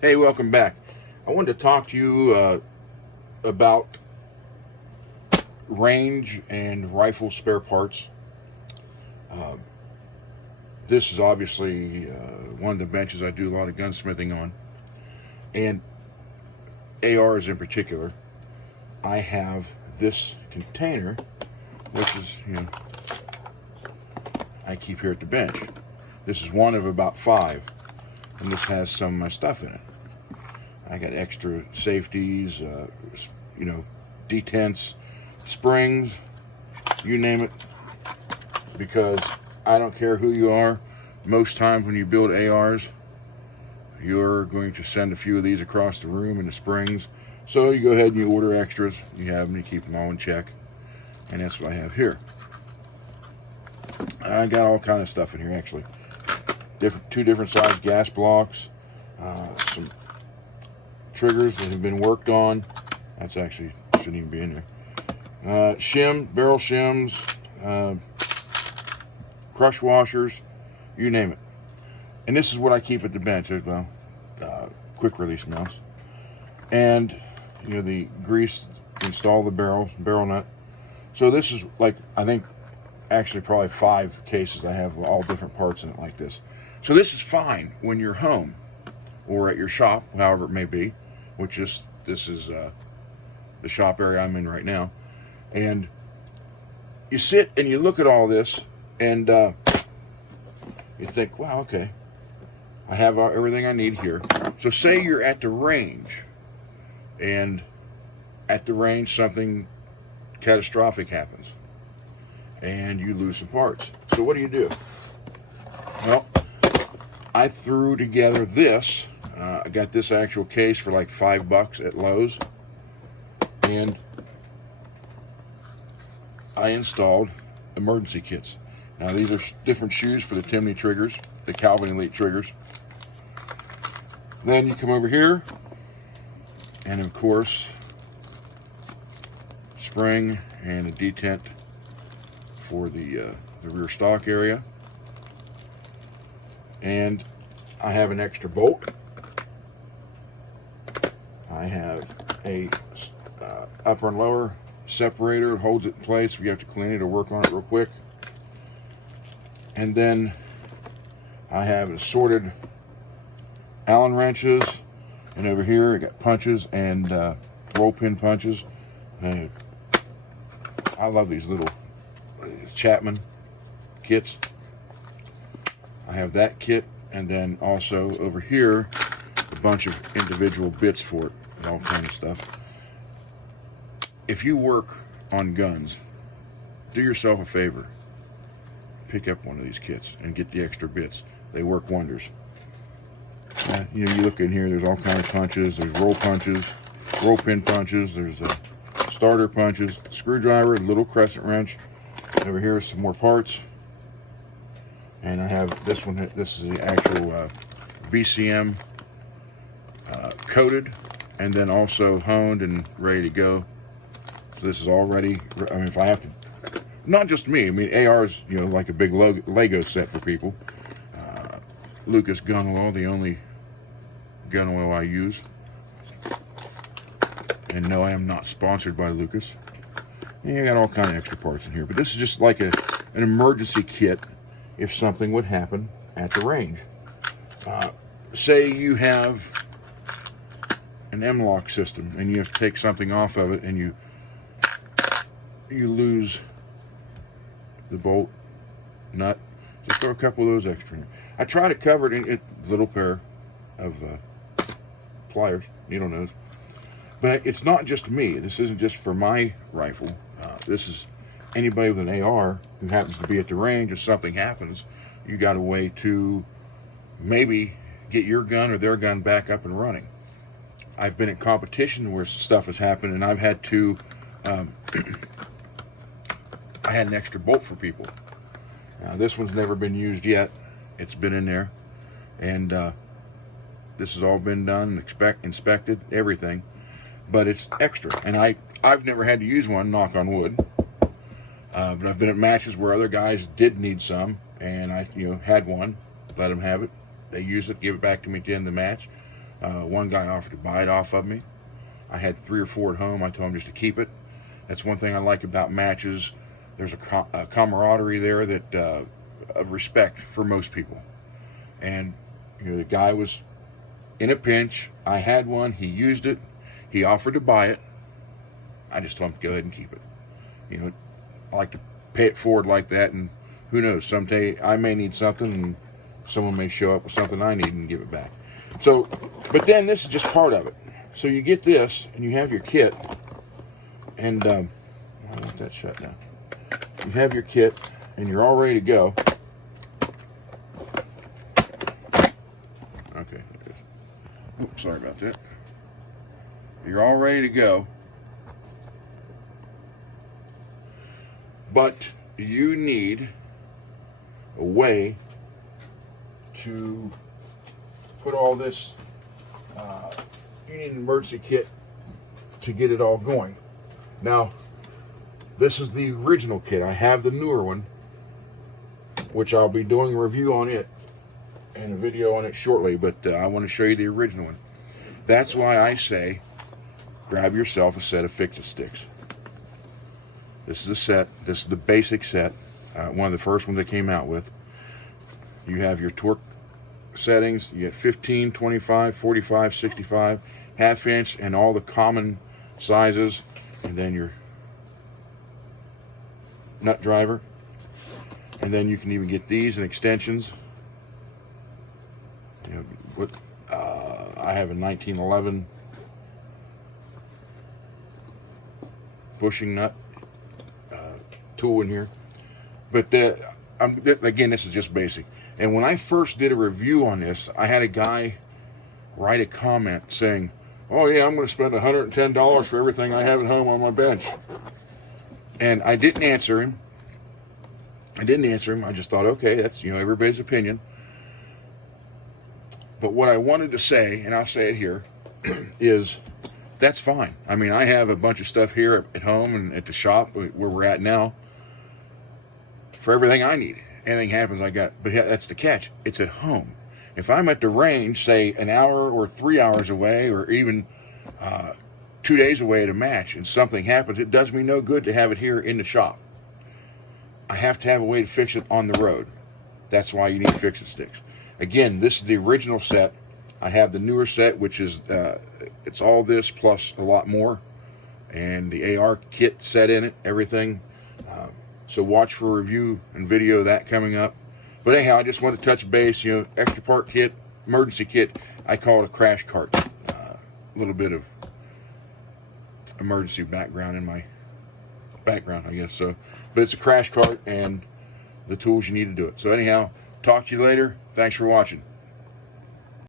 Hey, welcome back. I wanted to talk to you about range and rifle spare parts. Um, this is obviously one of the benches I do a lot of gunsmithing on, and ARs in particular. I have this container, which is, I keep here at the bench. This is one of about 5, and this has some of my stuff in it. I got extra safeties, detents, springs, you name it, because I don't care who you are. Most times when you build ARs, you're going to send a few of these across the room and the springs. So you go ahead and you order extras. You have them, you keep them all in check. And that's what I have here. I got all kind of stuff in here, actually. Two different size gas blocks, some triggers that have been worked on. That's actually shouldn't even be in there. Barrel shims, crush washers, you name it. And this is what I keep at the bench as well. Quick release mounts, and the grease to install the barrel nut. So this is like, I think actually probably 5 cases I have all different parts in it like this. So this is fine when you're home or at your shop, however it may be, this is the shop area I'm in right now. And you sit and you look at all this and you think, wow, okay, I have everything I need here. So say you're at the range, and at the range something catastrophic happens and you lose some parts. So what do? Well, I threw together this. I got this actual case for like $5 at Lowe's, and I installed emergency kits. Now these are different shoes for the Timney triggers, the Calvin Elite triggers. Then you come over here, and of course, spring and a detent for the rear stock area. And I have an extra bolt. I have a upper and lower separator. It holds it in place if you have to clean it or work on it real quick. And then I have assorted Allen wrenches, and over here I got punches and roll pin punches. I love these little Chapman kits. I have that kit, and then also over here a bunch of individual bits for it and all kind of stuff. If you work on guns, do yourself a favor. Pick up one of these kits and get the extra bits. They work wonders. You look in here, there's all kinds of punches. There's roll punches, roll pin punches, there's starter punches, screwdriver, a little crescent wrench. Over here is some more parts. And I have this one. This is the actual VCM coated, and then also honed and ready to go. So this is all ready. I mean, if I have to, not just me. I mean, AR's like a big Lego set for people. Lucas gun oil, the only gun oil I use. And no, I am not sponsored by Lucas. And you got all kind of extra parts in here, but this is just like an emergency kit if something would happen at the range. Say you have an M-LOK system and you have to take something off of it, and you lose the bolt nut. Just throw a couple of those extra in. I try to cover it in a little pair of pliers, needle nose. But it's not just me. This isn't just for my rifle. This is anybody with an AR who happens to be at the range. If something happens, you got a way to maybe get your gun or their gun back up and running. I've been in competition where stuff has happened, and I've had to I had an extra bolt for people. Now this one's never been used yet. It's been in there, and this has all been done, inspected, everything, but it's extra. And I've never had to use one, knock on wood, but I've been at matches where other guys did need some, and I had one, let them have it. They use it, give it back to me at the end of the match. One guy offered to buy it off of me. I had 3 or 4 at home. I told him just to keep it. That's one thing I like about matches. There's a camaraderie there that of respect for most people. And the guy was in a pinch. I had one. He used it. He offered to buy it. I just told him to go ahead and keep it. I like to pay it forward like that, and who knows, someday I may need something and someone may show up with something I need and give it back. So, but then this is just part of it. So you get this and you have your kit, and I want that shut now. You have your kit and you're all ready to go. Okay, oops, sorry about that. You're all ready to go. But you need a way to put all this, you need an emergency kit to get it all going. Now, this is the original kit. I have the newer one, which I'll be doing a review on it and a video on it shortly, but I want to show you the original one. That's why I say grab yourself a set of Fix-It sticks. This is a set. This is the basic set. One of the first ones they came out with. You have your torque settings. You get 15, 25, 45, 65, half inch, and all the common sizes. And then your nut driver. And then you can even get these and extensions. I have a 1911 bushing nut tool in here, but again, this is just basic. And when I first did a review on this, I had a guy write a comment saying, "Oh yeah, I'm going to spend $110 for everything I have at home on my bench." And I didn't answer him. I just thought, okay, that's everybody's opinion. But what I wanted to say, and I'll say it here, is that's fine. I mean, I have a bunch of stuff here at home and at the shop where we're at now for everything I need. Anything happens, I got. But that's the catch. It's at home. If I'm at the range, say an hour or 3 hours away, or even 2 days away at a match, and something happens, it does me no good to have it here in the shop. I have to have a way to fix it on the road. That's why you need Fix-It sticks. Again, this is the original set. I have the newer set, which is it's all this plus a lot more, and the AR kit set in it, everything. So watch for a review and video of that coming up. But anyhow, I just want to touch base. Extra part kit, emergency kit. I call it a crash cart. A little bit of emergency background in my background, I guess so. But it's a crash cart and the tools you need to do it. So anyhow, talk to you later. Thanks for watching.